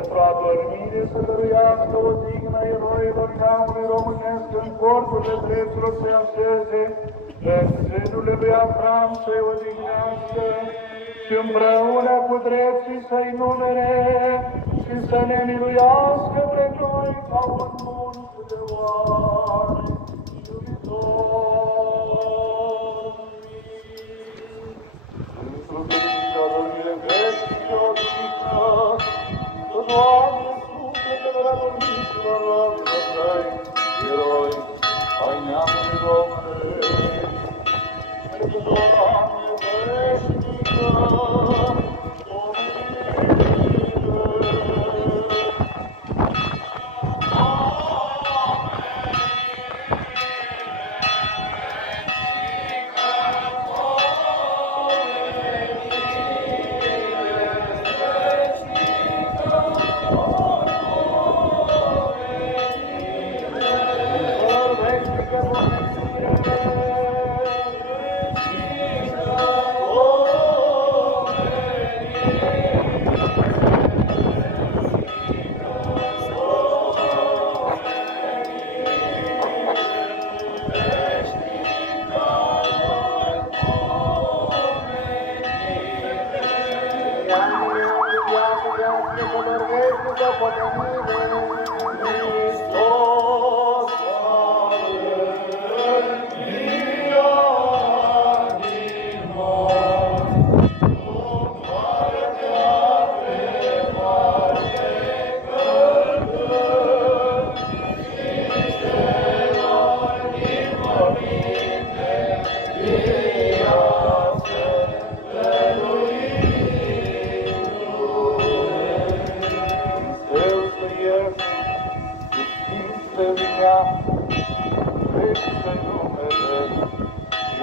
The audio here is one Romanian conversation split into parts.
pentru adormire să dăruiască o dignă eroilor neamului românesc în corpurile drepturilor să-i așeze, pe sânule lui Avram să-i odihnească și împreună cu drepții să-i numere și să ne miluiască pe noi ca un munte de oameni iubitori. Adormire veșnică, odihnă, Doamne, sufletele adormiților robilor Tăi, eroi ai neamului românesc. Doamne, veșnică,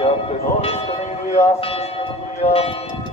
iar pe noi să ne miluiască și să ne mântuiască